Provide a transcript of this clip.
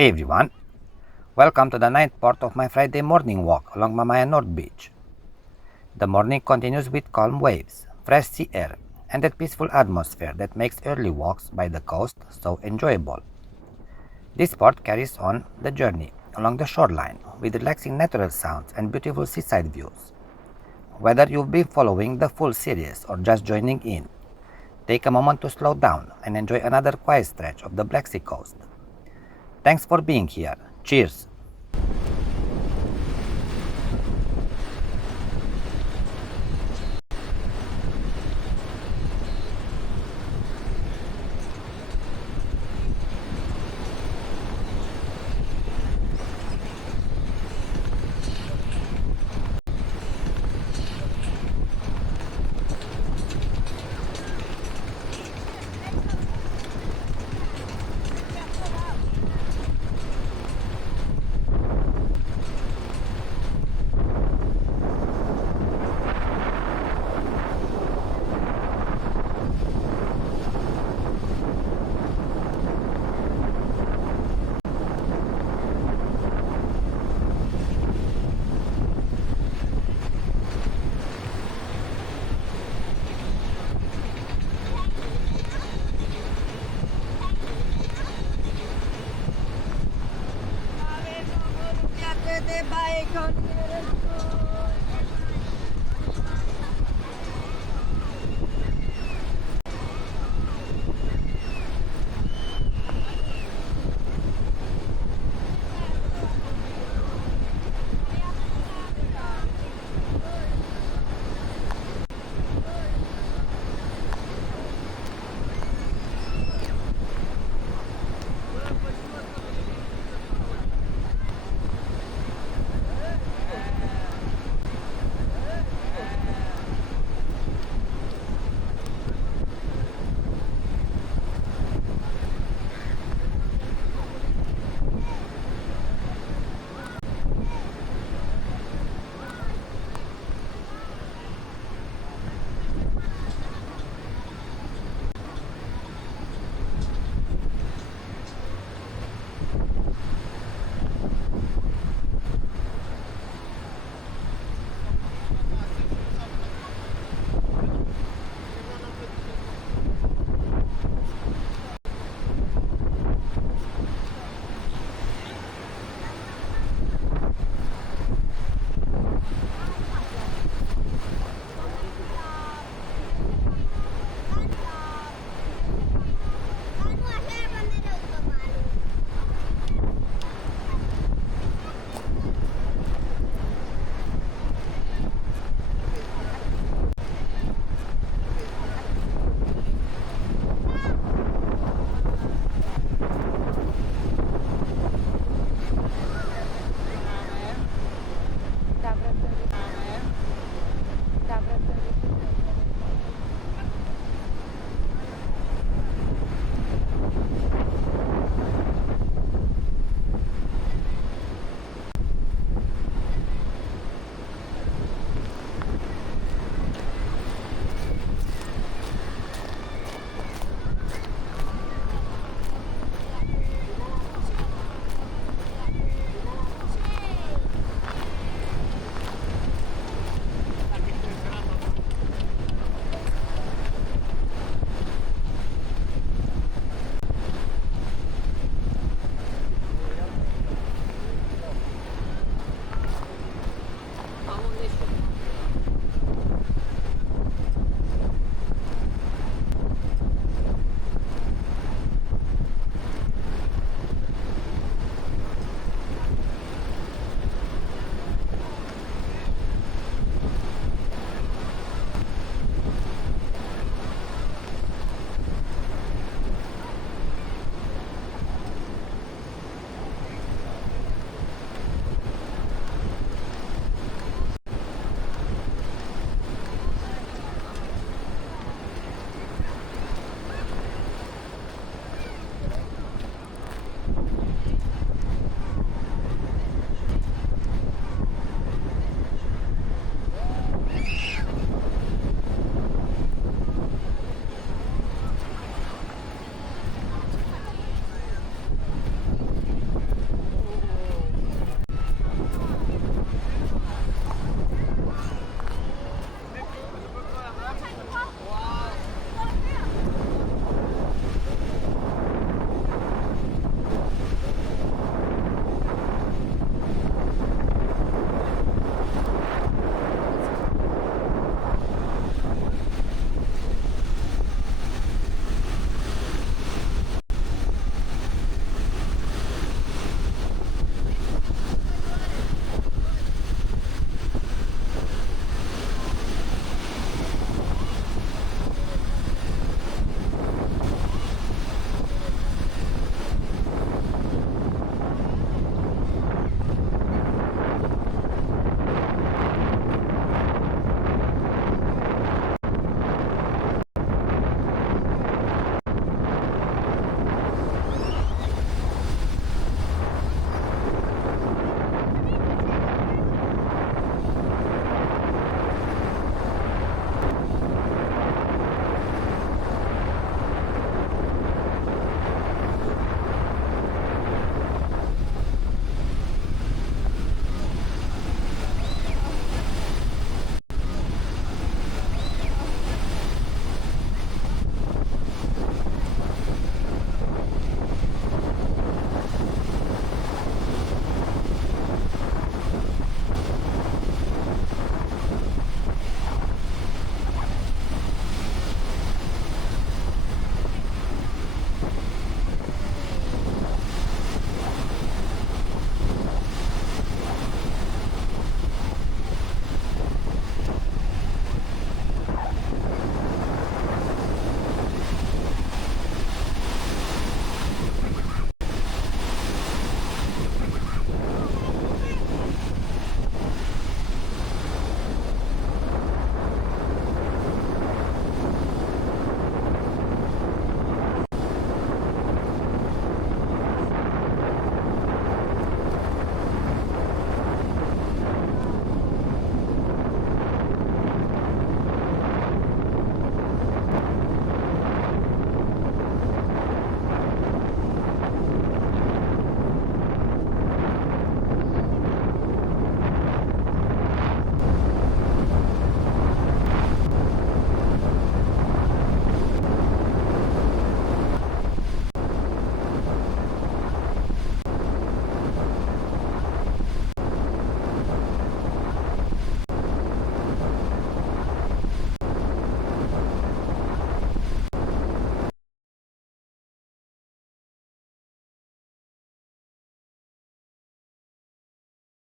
Hey everyone, welcome to the ninth part of my Friday morning walk along Mamaia Nord beach. The morning continues with calm waves, fresh sea air, and that peaceful atmosphere that makes early walks by the coast so enjoyable. This part carries on the journey along the shoreline with relaxing natural sounds and beautiful seaside views. Whether you've been following the full series or just joining in, take a moment to slow down and enjoy another quiet stretch of the Black Sea coast. Thanks for being here. Cheers!